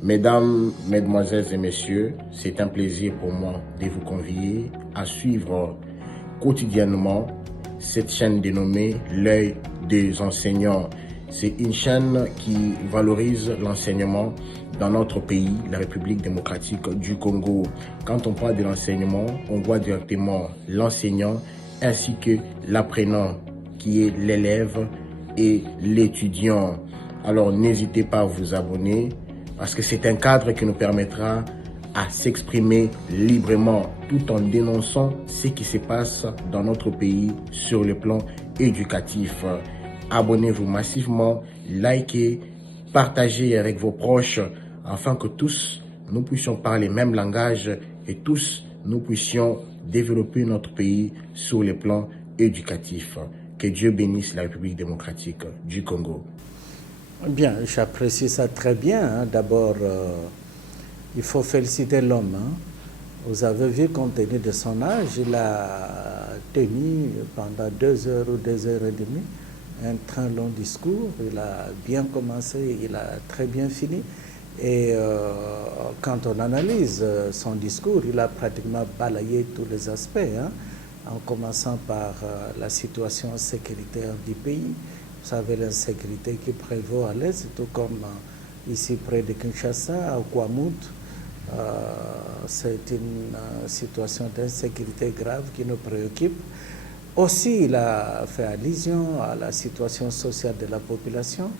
Mesdames, Mesdemoiselles et Messieurs, c'est un plaisir pour moi de vous convier à suivre quotidiennement cette chaîne dénommée L'œil des enseignants. C'est une chaîne qui valorise l'enseignement dans notre pays, la République démocratique du Congo. Quand on parle de l'enseignement, on voit directement l'enseignant ainsi que l'apprenant qui est l'élève et l'étudiant. Alors n'hésitez pas à vous abonner parce que c'est un cadre qui nous permettra à s'exprimer librement tout en dénonçant ce qui se passe dans notre pays sur le plan éducatif. Abonnez-vous massivement, likez, partagez avec vos proches afin que tous nous puissions parler le même langage et tous nous puissions développer notre pays sur le plan éducatif. Que Dieu bénisse la République démocratique du Congo. Bien, j'apprécie ça très bien. D'abord, il faut féliciter l'homme. Vous avez vu, compte tenu de son âge, il a tenu pendant 2 heures ou 2 heures et demie un très long discours. Il a bien commencé, il a très bien fini. Et quand on analyse son discours, il a pratiquement balayé tous les aspects, en commençant par la situation sécuritaire du pays. Vous savez, l'insécurité qui prévaut à l'Est, tout comme ici près de Kinshasa, à Kwamut. C'est une situation d'insécurité grave qui nous préoccupe. Aussi, il a fait allusion à la situation sociale de la population,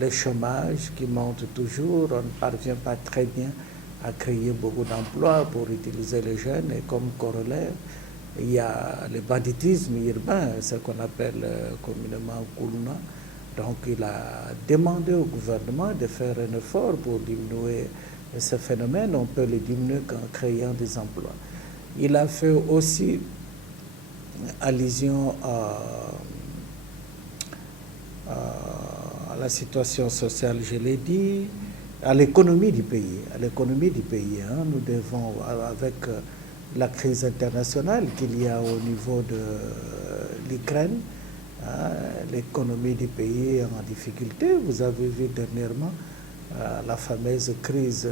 le chômage qui monte toujours, on ne parvient pas très bien à créer beaucoup d'emplois pour utiliser les jeunes, et comme corollaire, il y a le banditisme urbain, ce qu'on appelle communément Kuluna. Donc il a demandé au gouvernement de faire un effort pour diminuer ce phénomène. On peut le diminuer qu'en créant des emplois. Il a fait aussi allusion à la situation sociale, je l'ai dit, à l'économie du pays. Nous devons, avec la crise internationale qu'il y a au niveau de l'Ukraine, l'économie du pays est en difficulté. Vous avez vu dernièrement la fameuse crise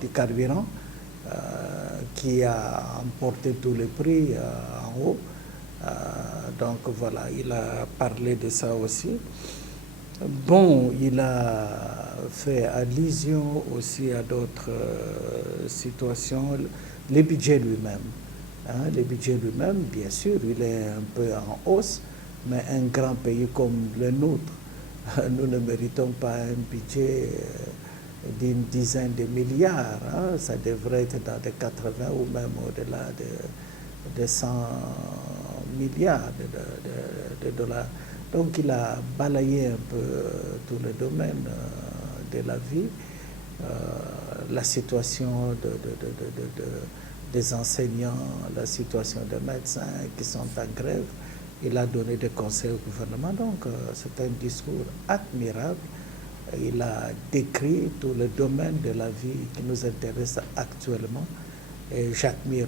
du carburant qui a emporté tous les prix en haut. Donc voilà, il a parlé de ça aussi. Bon, il a fait allusion aussi à d'autres situations. Le budget lui-même. Le budget lui-même, bien sûr, il est un peu en hausse, mais un grand pays comme le nôtre, nous ne méritons pas un budget d'une dizaine de milliards. Ça devrait être dans les 80 ou même au-delà de 100 milliards de dollars. Donc il a balayé un peu tous les domaines de la vie, la situation des enseignants, la situation des médecins qui sont en grève. Il a donné des conseils au gouvernement. Donc c'est un discours admirable. Il a décrit tous les domaines de la vie qui nous intéressent actuellement. Et j'admire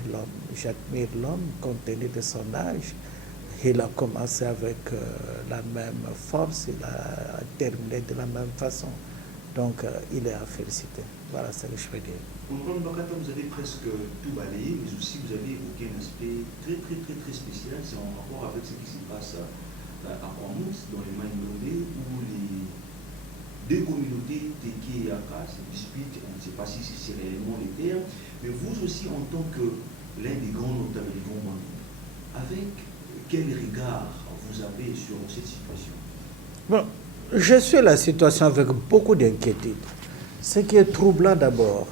l'homme compte tenu de son âge. Il a commencé avec la même force, il a terminé de la même façon. Donc, il est à féliciter. Voilà ce que je peux dire. Vous avez presque tout balayé, mais aussi vous avez évoqué un aspect très spécial. C'est en rapport avec ce qui se passe à Kwamut, dans les Maïndomé, où les deux communautés, Teke et Aka, se disputent. On ne sait pas si c'est réellement les terres. Mais vous aussi, en tant que l'un des grands notables du Congo, avec quel regard vous avez sur cette situation? Bon, je suis la situation avec beaucoup d'inquiétude. Ce qui est troublant d'abord,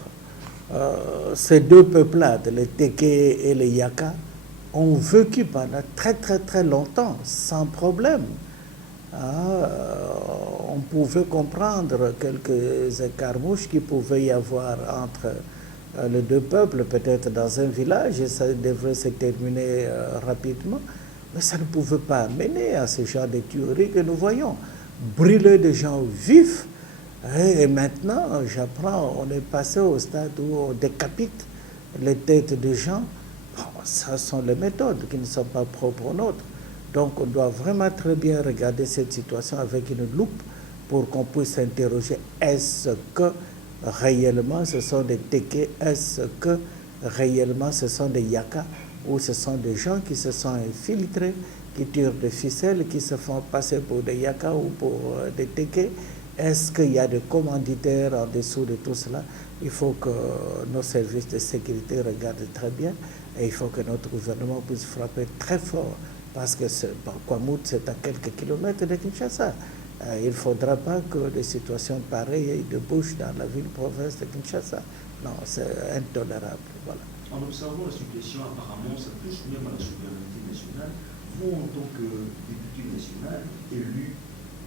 ces deux peuplades, les Teke et les Yaka, ont vécu pendant très longtemps, sans problème. On pouvait comprendre quelques écarmouches qu'il pouvait y avoir entre les deux peuples, peut-être dans un village, et ça devrait se terminer rapidement. Mais ça ne pouvait pas mener à ce genre de tueries que nous voyons. Brûler des gens vifs. Et maintenant, j'apprends, on est passé au stade où on décapite les têtes des gens. Bon, ça sont les méthodes qui ne sont pas propres aux nôtres. Donc on doit vraiment très bien regarder cette situation avec une loupe pour qu'on puisse s'interroger, est-ce que réellement ce sont des Téké, est-ce que réellement ce sont des Yaka, ou ce sont des gens qui se sont infiltrés, qui tirent des ficelles, qui se font passer pour des Yaka ou pour des Téké. Est-ce qu'il y a des commanditaires en dessous de tout cela? Il faut que nos services de sécurité regardent très bien et il faut que notre gouvernement puisse frapper très fort parce que Kwamut, c'est à quelques kilomètres de Kinshasa. Il ne faudra pas que des situations pareilles débouchent dans la ville-province de Kinshasa. Non, c'est intolérable. Voilà. En observant la situation, apparemment, ça touche même à la souveraineté nationale. Vous, en tant que député national, élu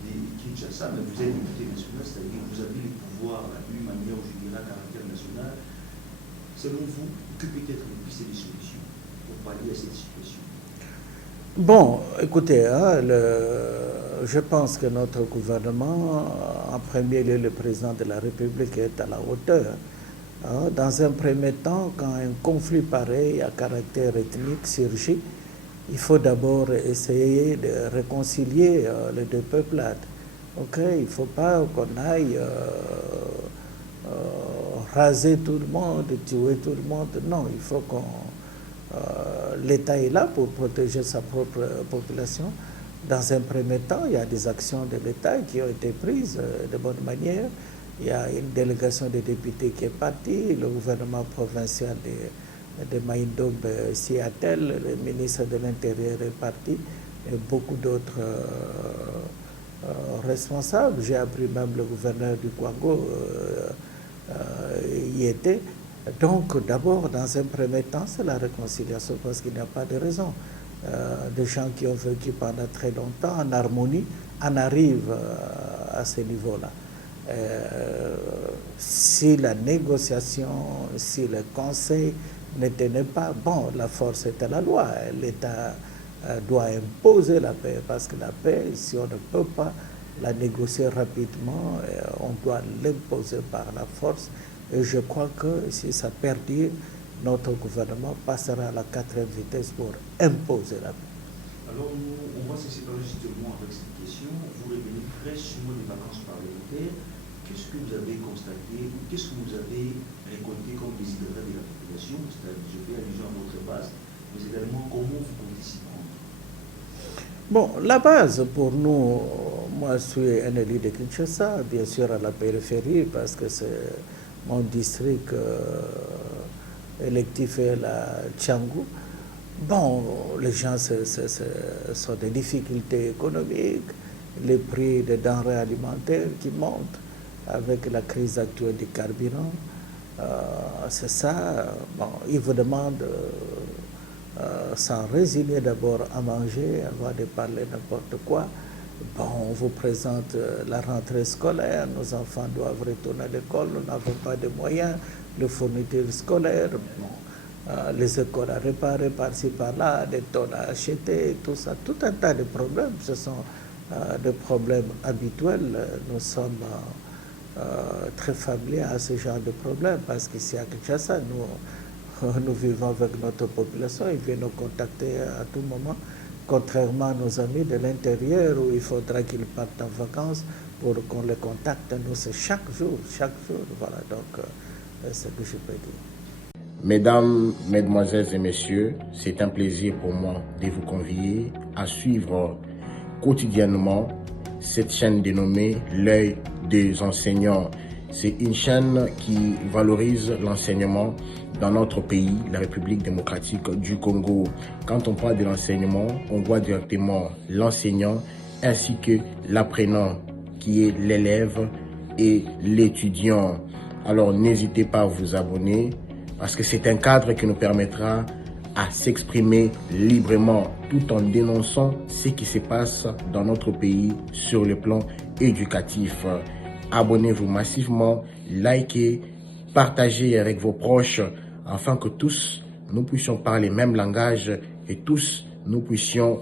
de Kinshasa, mais vous êtes député national, c'est-à-dire que vous avez les pouvoirs d'une manière, je dirais, à caractère national. Selon vous, que peut être les pistes et les solutions pour pallier à cette situation? Bon, écoutez, hein, je pense que notre gouvernement, en premier lieu le président de la République, est à la hauteur. Hein. Dans un premier temps, quand un conflit pareil à caractère ethnique surgit, il faut d'abord essayer de réconcilier les deux peuplades. Okay? Il ne faut pas qu'on aille raser tout le monde, tuer tout le monde. Non, il faut qu'on... l'État est là pour protéger sa propre population. Dans un premier temps, il y a des actions de l'État qui ont été prises de bonne manière. Il y a une délégation de députés qui est partie, le gouvernement provincial de Maïndombe s'y attelle, le ministre de l'Intérieur est parti, et beaucoup d'autres responsables. J'ai appris même le gouverneur du Kwango y était. Donc, d'abord, dans un premier temps, c'est la réconciliation, parce qu'il n'y a pas de raison. Des gens qui ont vécu pendant très longtemps en harmonie en arrivent à ce niveau-là. Si la négociation, si le conseil ne tenait pas, bon, la force est à la loi. L'État doit imposer la paix, parce que la paix, si on ne peut pas la négocier rapidement, on doit l'imposer par la force. Et je crois que si ça perdure, notre gouvernement passera à la 4e vitesse pour imposer la paix. Alors, on va se séparer justement avec cette question. Vous revenez fraîchement des vacances parlementaires. Qu'est-ce que vous avez constaté, qu'est-ce que vous avez récolté comme désiderats de la population? C'est-à-dire, je fais allusion à votre base, mais également comment vous comptez s'y prendre? Bon, la base pour nous, moi je suis un élu de Kinshasa, bien sûr à la périphérie, parce que c'est mon district électif est la Tchangou. Bon, les gens sont des difficultés économiques, les prix des denrées alimentaires qui montent avec la crise actuelle du carburant. C'est ça. Bon, ils vous demandent sans résigner d'abord à manger avant de parler n'importe quoi. Bon, on vous présente la rentrée scolaire, nos enfants doivent retourner à l'école, nous n'avons pas de moyens, de fournitures scolaires, bon, les écoles à réparer par-ci par-là, des tonnes à acheter, tout ça, tout un tas de problèmes. Ce sont des problèmes habituels. Nous sommes très familiers à ce genre de problèmes parce qu'ici à Kinshasa, nous vivons avec notre population, ils viennent nous contacter à tout moment. Contrairement à nos amis de l'intérieur où il faudra qu'ils partent en vacances pour qu'on les contacte. Nous, c'est chaque jour. Voilà, donc c'est ce que je peux dire. Mesdames, Mesdemoiselles et Messieurs, c'est un plaisir pour moi de vous convier à suivre quotidiennement cette chaîne dénommée L'œil des enseignants. C'est une chaîne qui valorise l'enseignement dans notre pays, la République démocratique du Congo. Quand on parle de l'enseignement, on voit directement l'enseignant ainsi que l'apprenant qui est l'élève et l'étudiant. Alors n'hésitez pas à vous abonner parce que c'est un cadre qui nous permettra à s'exprimer librement tout en dénonçant ce qui se passe dans notre pays sur le plan éducatif. Abonnez-vous massivement, likez, partagez avec vos proches afin que tous nous puissions parler le même langage et tous nous puissions